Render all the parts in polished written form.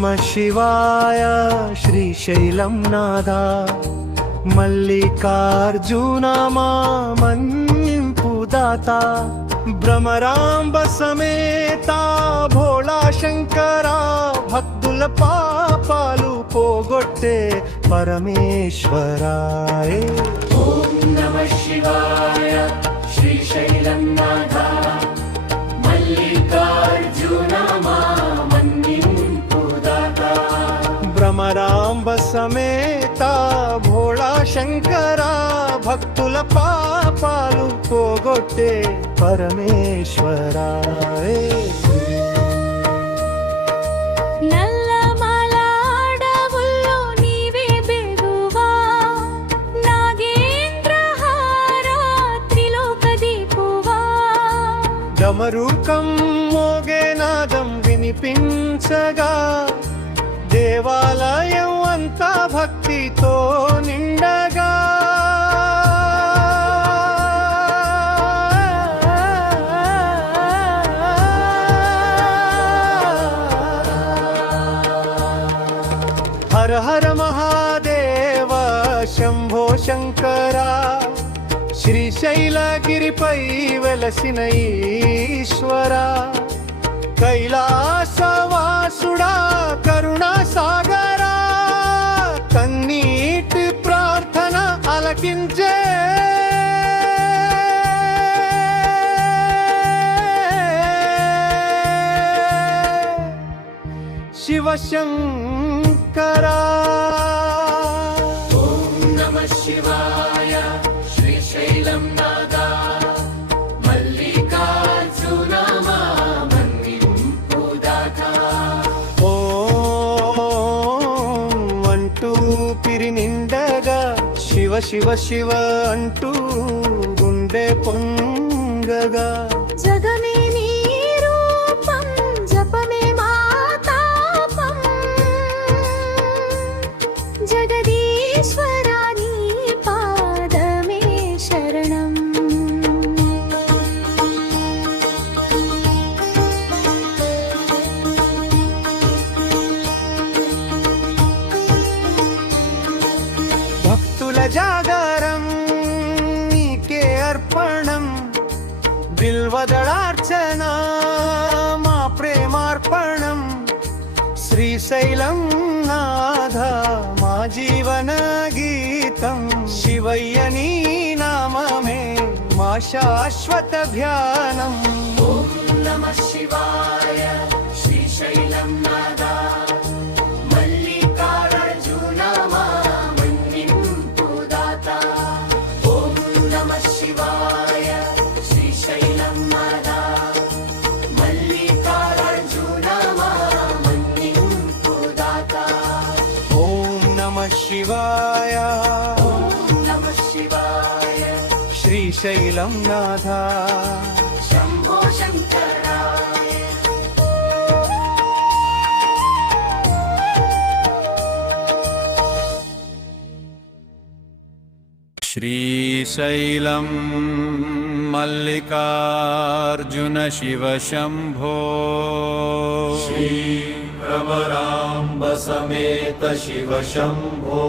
నమః శివాయ శ్రీశైలం నాదా మల్లికార్జున మా మన్నింపు దాత భ్రమరాంబ సమేత భోళా శంకర భక్తుల పాపాలు పోగొట్టే పరమేశ్వరాయ. ఓం నమః శివాయ శ్రీశైలం నాదా మల్లికార్జున మా మన్నింపు దాత భ్రమరాంబ సమేత భోళా శంకర భక్తుల పాపాలు పోగొట్టే పరమేశ్వరాయ. డమరుకం మోగే నాదం వినిపించగా దేవాలయం అంతా భక్తితో నిండగా హర హర మహాదేవ శంభో శంకరా శ్రీశైలగిరిపై వెలసిన ఈశ్వరా కైలాసవాసుడా కరుణా సాగరా కన్నీటి ప్రార్థన ఆలకించే శివశంకరా. ఓం నమః శివాయ శ్రీశైలం నాదా మల్లికార్జున మా మన్నింపు దాత. ఓం అంటూ పిరి నిండగా శివ శివ శివ అంటూ గుండె పొంగగా జగమే నీ రూపం జపమే మా తాపం జగదీశ్వరా నీ పాదమే శరణం. భక్తుల జాగారం నీకే అర్పణం బిల్వదళార్చన మా ప్రేమార్పణం శ్రీశైలం నాథ మా జీవన గీతం శివయ్య నీ నామమే మా శాశ్వత ధ్యానం. ఓం నమః శివాయ శ్రీశైలం నాదా మల్లికార్జున మా మన్నింపు దాత. ఓం నమః శివాయ శ్రీశైలం నాదా మల్లికార్జున మా మన్నింపు దాత. ఓం నమః శివాయ ఓం నమః శివాయ శ్రీశైలం నాథ శంభో శంకరాయ. శ్రీశైలం మల్లికార్జున శివ శంభో భ్రమరాంబ సమేత శివ శంభో.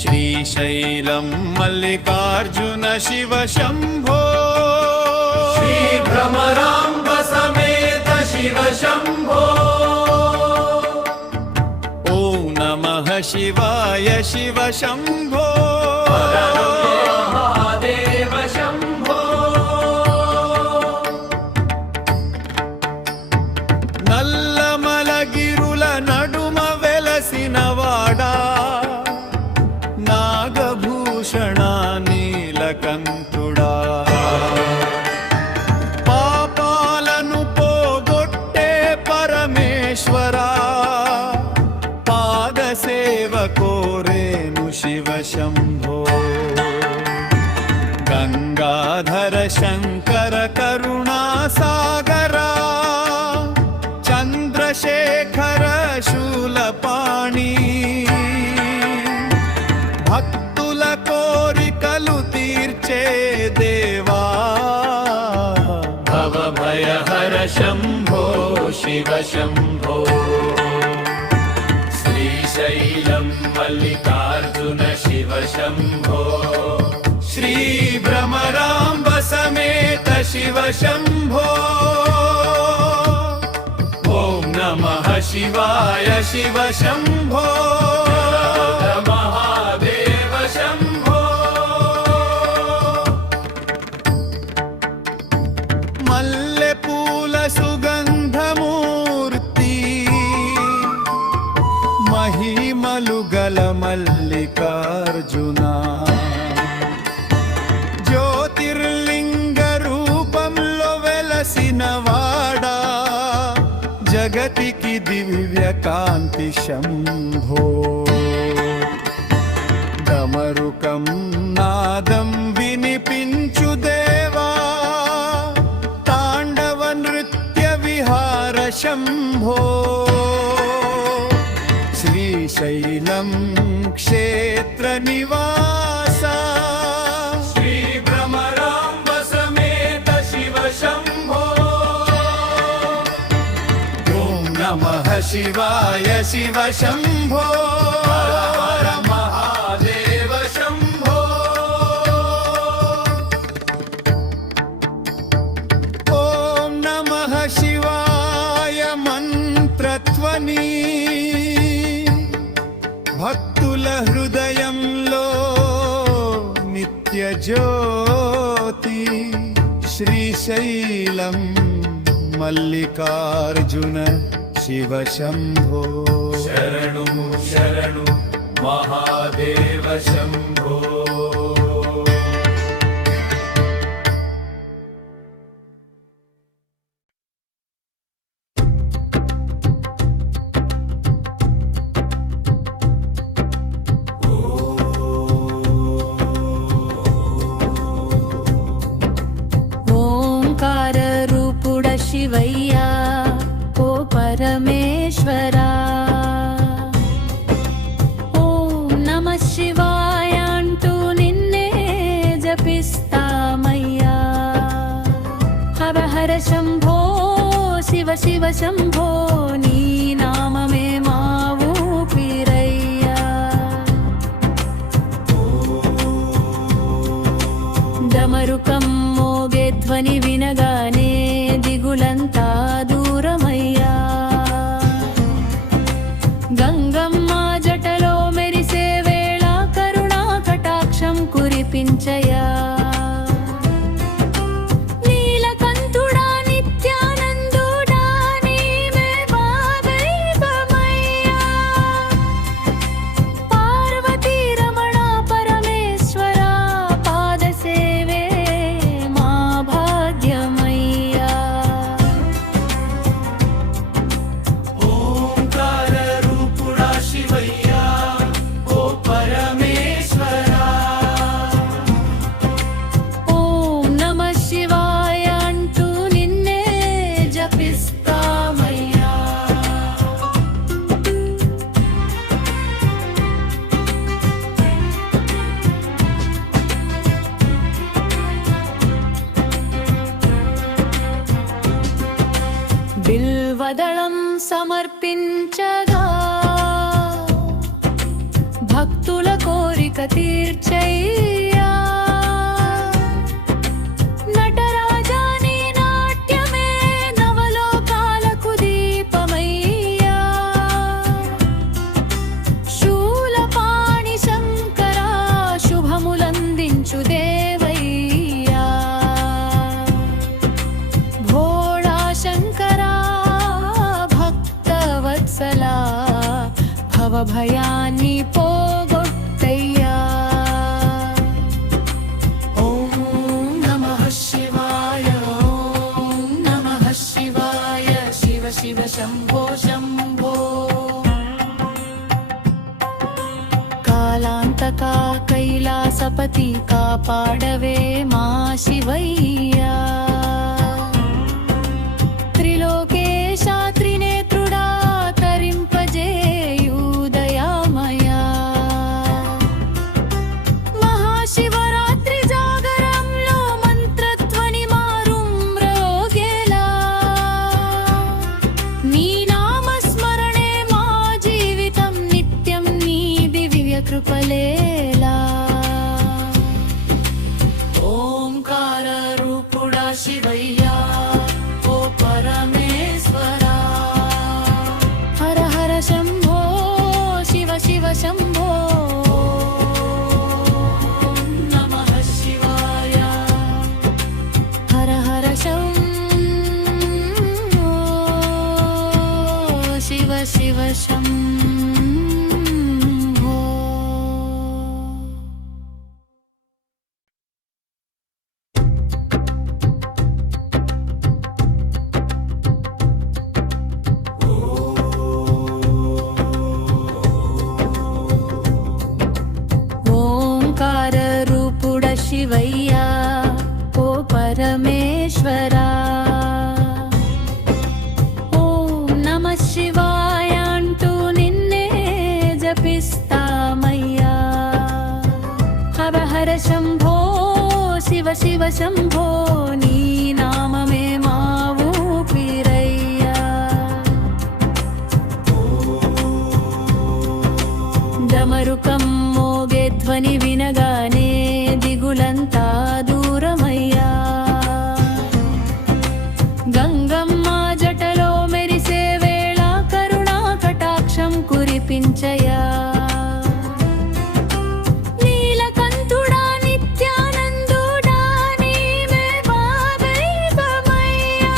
శ్రీశైలం మల్లికార్జున శివ శంభో భ్రమరాంబ సమేత శివ శంభో. ఓం నమః శివాయ శివ శంభో మహాదేవ శంభో. నల్లమలగిరుల నడుమ వెలసినవాడా నాగభూషణ నీలకంఠుడా పాపాలను పోగొట్టే పరమేశ్వరా పాదసేవ కోరేను శివ శంభో గంగాధర శంకర కరుణాసాగరా చంద్రశేఖర శూలపాణి భక్తుల కోరికలు తీర్చే దేవా భవ భయ शम्भो श्रीशैलं मल्लिकार्जुन शिव शम्भो श्रीभ्रमराम्ब समेत शिव शम्भो ॐ नमः शिवाय शिव शम्भो महादेव शम्भो मल्लेपूल सुगन्धमूर्ति महिमलुगल मल्लिकार्जुना జ్యోతిర్లింగ రూపంలో వెలసినవాడా జగతికి దివ్య కాంతి శంభో డమరుకం నాదం వినిపించు దేవా తాండవ నృత్య విహార శంభో శ్రీశైలం క్షేత్ర నివాసా नमः शिवाय शिव शम्भो हर महादेव शम्भो ॐ नमः शिवाय मन्त्रध्वनि भक्तुल हृदयंलो नित्य ज्योति श्रीशैलं मल्लिकार्जुन शिव शम्भो शरणु शरणु महादेव शम्भो ఓంకార రూపుడ శివయ్యా ఓ పరమేశ్వరా ఓం నమః శివాయ అంటూ నిన్నే జపిస్తామయ్యా హర హర శంభో శివ శివ శంభో నీ నామమే మా ఊపిరయ్యా డమరుకం మోగే ధ్వని వినగానే దిగులంతా దూరమయ్యా గంగమ్మ జటలో మెరిసే వేళ కరుణా కటాక్షం కురిపించయా నీలకంఠుడా నిత్యానందుడా నీవే భాగైకమయ్యా పార్వతీ రమణ పరమేశ్వర పాద సేవే మా భాగ్యమయ్యా ఓంకార రూపుడా శివయ్యా ఓ పరమేశ్వరా ఓం నమః శివాయ అంటూ నిన్నే జపిస్తామయ్యా బిల్వదళం సమర్పించగా భక్తుల కోరిక తీర్చయ్యా నటరాజా నీ నాట్యమే నవలోకాలకు దీపమయ్యా శూలపాణి శంకరా శుభములందించు దేవయ్యా భోళా శంకరా భక్తవత్సలా భవభయాన్ని పోగొట్టయ్యా ఓం నమః శివాయ ఓం నమః శివాయ శివ శివ శంభో శంభో కాలాంతకా కైలాసపతి కాపాడవే మా శివయ్యా త్రిలోకేశ త్రినేత్రుడా తరింపజేయుదయామయా మహాశివరాత్రి జాగరంలో మంత్రధ్వని మారుమ్రోగేలా నీ శివ శంభో. ఓంకార రూపుడ శివయ్యా ఓ పరమేశ్వరా, ఓం నమః శివాయ అంటూ నిన్నే జపిస్తామయ్యా. హర హర శంభో శివ శివ శంభో, నీ నామమే మా ఊపిరయ్యా. డమరుకం మోగే ధ్వని వినగానే దిగులంతా దూరమయ్యా. గంగమ్మ జటలో మెరిసే వేళ కరుణా కటాక్షం కురిపించయా. నీలకంఠుడా నిత్యానందుడా నీవే భావైకమయ్యా.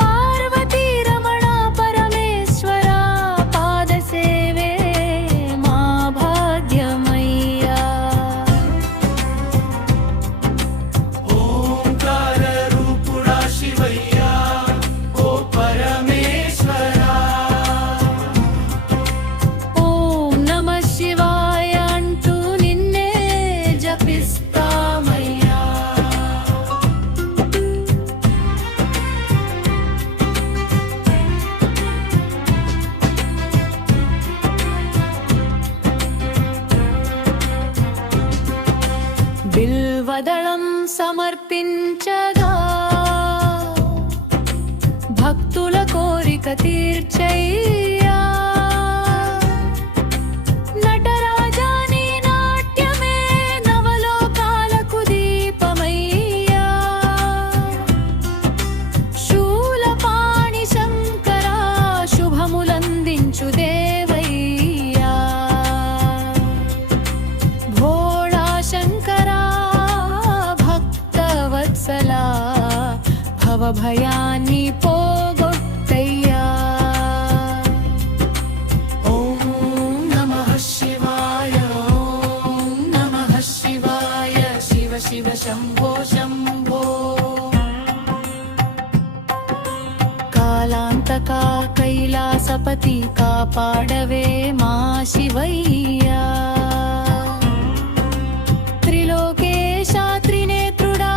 పార్వతీ రమణ పరమేశ్వర పాద సేవే మా భాగ్యమయ్యా. ఓంకార రూపుడా శివయ్యా ఓ పరమేశ్వరా. ఓం నమః శివాయ అంటూ నిన్నే జపిస్తామయ్యా. బిల్వదళం సమర్పించగా భక్తుల కోరిక తీర్చయ్యా. నటరాజా నీ నాట్యమే నవలోకాలకు దీపమయ్యా. శూలపాణి శంకర శుభములందించు దేవయ్యా. భోళా శంకరా భక్తవత్సలా భవభయాన్ని పోగొట్టయ్యా. ఓం నమః శివాయ ఓం నమః శివాయ శివ శివ శంభో శంభో. కాలాంతకా కైలాసపతి కాపాడవే మా శివయ్యా. త్రిలోకేశ త్రినేత్రుడా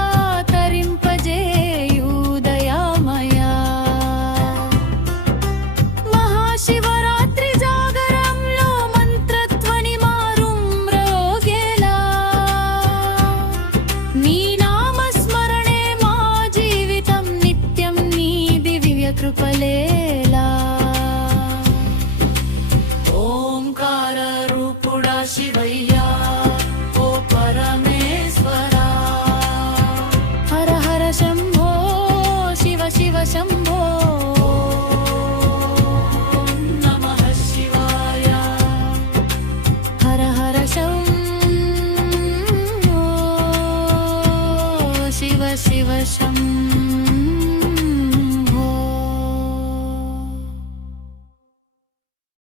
తరింపజేయుదయామయా. మహాశివరాత్రి జాగరంలో మంత్రధ్వని మారుం మ్రోగేలా. నీ నామస్మరణే మా జీవితం నిత్యం నీ దివ్య కృపలేలా. ఓంకార రూపుడా శివయ్యా ఓ పరమేశ్వరా. హర హర శంభో శివ శివ శంభో. ఓం నమః శివాయ హర హర శంభో శివ శివ శంభో.